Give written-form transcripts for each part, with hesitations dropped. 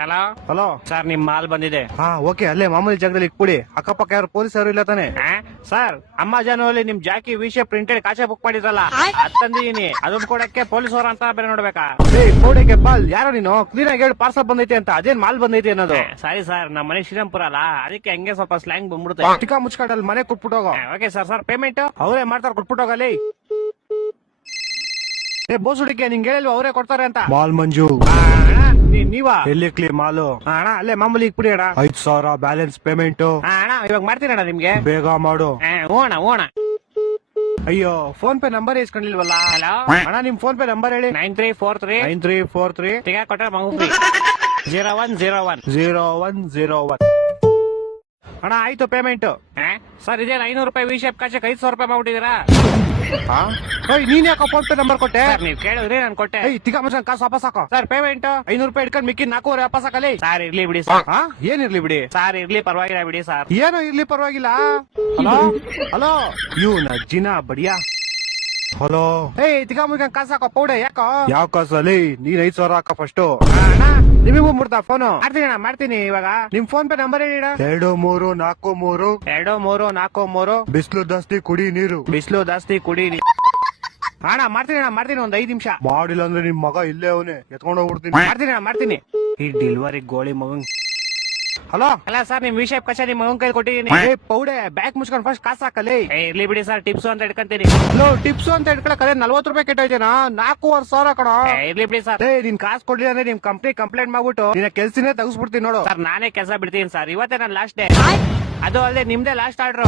Hello hello sir, ನಿಮ್ mall ಬಂದಿದೆ. ಹಾ ಓಕೆ, ಅಲ್ಲೇ ಮಾಮೂಲಿ ಜಾಗದಲ್ಲಿ ಇಟ್ಬಿಡಿ. ಅಕ್ಕಪಕ್ಕ ಯಾರು ಪೊಲೀಸ್ ಯಾರು ಇಲ್ಲ ತಾನೆ? ಸರ್, ಅಮೆಜಾನ್ ಅಲ್ಲಿ ನಿಮ್ ಜಾಕಿ ವಿಷಯ ಪ್ರಿಂಟೆಡ್ ಕಾಚೆ ಬುಕ್ ಮಾಡಿದ್ರಲ್ಲ, ಅದ್ ತಂದಿದೀನಿ. ಅದನ್ನ ಕೊಡಕ್ಕೆ ಪೊಲೀಸ್ ಅವ್ರ ಅಂತ ಬೇರೆ ನೋಡ್ಬೇಕಾ? ಏಯ್ ಕೋಡೆಗೆ ಬಾಲ್, ಯಾರೋ ನೀನು? ಕ್ಲೀನ್ ಆಗಿ ಹೇಳಿ ಪಾರ್ಸಲ್ ಬಂದೈತೆ ಅಂತ. ಅದೇನ್ ಮಾಲ್ ಬಂದೈತೆ ಅನ್ನೋದು? ಸಾರಿ ಸರ್, ನಮ್ಮ ಮನೆ ಶ್ರೀರಾಮ್ಪುರ ಅಲ್ಲ, ಅದಕ್ಕೆ ಹಂಗೆ ಸ್ವಲ್ಪ ಸ್ಲ್ಯಾಂಗ್ ಬಂದ್ಬಿಡುತ್ತೆ. ಚಿಕ್ಕ ಮುಚ್ಕಾಡಲ್ಲಿ ಮನೆ ಕೊಟ್ಬಿಟ್ಟೋಗೋ. ಓಕೆ ಸರ್ ಪೇಮೆಂಟ್ ಅವರೇ ಮಾಡ್ತಾರೆ, ಕೊಟ್ಬಿಟ್ಟೋಗಲ್ಲಿ. ಏ ಬೋಸುಡಿಕೆ, ನಿಂಗೆ ಹೇಳಿಲ್ವ ಅವರೇ ಕೊಡ್ತಾರೆ ಅಂತ? ಮಾಲ್ ಮಂಜು ನೀವಾ? ಎಲ್ಲಿ ಕ್ಲೀನ್ ಮಾಲು? ಅಣ್ಣ ಅಲ್ಲೇ ಮಾಮೂಲಿ ಇಕ್ಬಿಡಿ ಅಣ್ಣ. 5,000 ಬ್ಯಾಲೆನ್ಸ್ ಪೇಮೆಂಟ್. ಅಣ್ಣ ಇವಾಗ ಮಾಡ್ತೀನಿ ಅಣ್ಣ ನಿಮ್ಗೆ. ಬೇಗ ಮಾಡು. ಓಣ ಓಣ. ಅಯ್ಯೋ, ಫೋನ್ ಪೇ ನಂಬರ್ ಇಸ್ಕೊಂಡಿಲ್ವಲ್ಲ? ಹಲೋ ಅಣ್ಣ, ನಿಮ್ ಫೋನ್ ಪೇ ನಂಬರ್ ಹೇಳಿ. 9343 9343 ತಿಗ ಕೊಟ್ರೆ ಮಗು 0101. 0101. ಅಣ್ಣ ಆಯ್ತು ಪೇಮೆಂಟ್. ಸರ್, ಇದೇನು 500 ರೂಪಾಯಿ ವಿಶೇಪ್ ಕಾಚಕ್ಕೆ 5,000 ರೂಪಾಯಿ ಮಾಡ್ಬಿಟ್ಟಿದ್ದೀರಾ? ನೀನ್ ಯಾಕೋ ಫೋನ್ ಪೇ ನಂಬರ್ ಕೊಟ್ಟೆ? ಸರ್, ನೀವ್ ಕೇಳಿದ್ರಿ ನಾನು ಕೊಟ್ಟೆ. ತಿಗ ಮಚ್ಚ ಕಾಸು ವಾಪಸ್ ಹಾಕೋ. ಸರ್ ಪೇಮೆಂಟ್ 500 ರೂಪಾಯಿ ಇಟ್ಕೊಂಡು ಮಿಕ್ಕಿ 400 ವಾಪಸ್ ಹಾಕಲಿ. ಸರ್ ಇರ್ಲಿ ಬಿಡಿ ಸರ್. ಏನಿರ್ಲಿ ಬಿಡಿ? ಸರ್ ಇರ್ಲಿ, ಪರವಾಗಿಲ್ಲ ಬಿಡಿ ಸರ್. ಏನೋ ಇರ್ಲಿ, ಪರವಾಗಿಲ್ಲ. ಹಲೋ ಹಲೋ, ಇವ್ ನಜ್ಜಿನ ಬಡಿಯಾ. ಹಲೋ, ತಿಗ ಮುಗಿದ ಕಾಸು ಹಾಕೋ ಪೌಡೆ. ಯಾಕೋ ಯಾವ ಕಾಸಲ್ಲಿ? ನೀನ್ 5,000 ಹಾಕ ಫಸ್ಟ್. ನಿಮಗೂ ಮುಡ್ತಾ ಫೋನು? ಮಾಡ್ತೀನಿ ಅಣ್ಣ, ಮಾಡ್ತೀನಿ ಇವಾಗ. ನಿಮ್ ಫೋನ್ ಪೇ ನಂಬರ್ ಹೇಳಿ. 2343 2343 ಬಿಸಿಲು ಜಾಸ್ತಿ ಕುಡಿ ನೀರು. ಬಿಸಿಲು ಜಾಸ್ತಿ ಕುಡಿ. ಅಣ್ಣ ಮಾಡ್ತೀನಿ ಒಂದ್ 5 ನಿಮಿಷ. ಮಾಡಿಲ್ಲ ಅಂದ್ರೆ ನಿಮ್ ಮಗ ಇಲ್ಲೇ ಅವನೇ, ಎತ್ಕೊಂಡು ಹೋಗ್ಬಿಡ್ತೀನಿ. ಮಾಡ್ತೀನಿ. ಈ ಡೆಲಿವರಿ ಗೋಳಿ ಮಗನ್. ಹಲೋ ಅಲ್ಲ ಸರ್, ನಿಮ್ ವಿಷಯ ಕಷ ನಿಮ್ ಮಗನ್ ಕೈ ಕೊಟ್ಟಿದ್ದೀನಿ. ಪೌಡೆ ಬ್ಯಾಗ್ ಮುಚ್ಕೊಂಡು ಫಸ್ಟ್ ಕಾಸು ಹಾಕಲಿ. ಇರ್ಲಿ ಬಿಡಿ ಸರ್, ಟಿಪ್ಸ್ ಅಂತ ಇಟ್ಕೊಂತೀನಿ. ಹಲೋ, ಟಿಪ್ಸ್ ಅಂತ ಇಟ್ಕೊಳಕರೆ 40 ರೂಪಾಯಿ ಕೆಟ್ಟೋಯ್ತೇನಾ? 4,500 ಕಣ. ಇರ್ಲಿ ಬಿಡಿ ಸರ್. ನಿನ್ ಕಾಸು ಕೊಡ್ಲಿಲ್ಲ ಅಂದ್ರೆ ನಿಮ್ ಕಂಪ್ನಿ ಕಂಪ್ಲೇಂಟ್ ಮಾಡ್ಬಿಟ್ಟು ನಿನ್ನ ಕೆಲ್ಸನೇ ತೆಗಿಸ್ಬಿಡ್ತೀನಿ ನೋಡು. ಸರ್, ನಾನೇ ಕೆಲಸ ಬಿಡ್ತೀನಿ ಸರ್. ಇವತ್ತೇ ನನ್ನ ಲಾಸ್ಟ್ ಡೇ. ಅದು ಅಲ್ಲದೆ ನಿಮ್ದೇ ಲಾಸ್ಟ್ ಆರ್ಡರ್.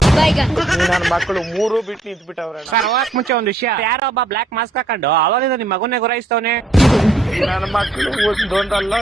ನನ್ನ ಮಕ್ಕಳು 3 ಬಿಟ್ಟು ನಿಂತು ಬಿಟ್ಟವ್ರೆ. ಸರ್, ಹೋಗಕ್ ಮುಂಚೆ ಒಂದ್ ವಿಷಯ. ಯಾರೋ ಒಬ್ಬ ಬ್ಲಾಕ್ ಮಾಸ್ಕ್ ಹಾಕೊಂಡು ಅವಾಗಿಂದ ನಿಮ್ ಮಗನ್ನೇ ಗುರಾಯಿಸ್ತವನೆ. ನನ್ನ ಮಕ್ಕಳು ಒಂದೊಂದಲ್ಲ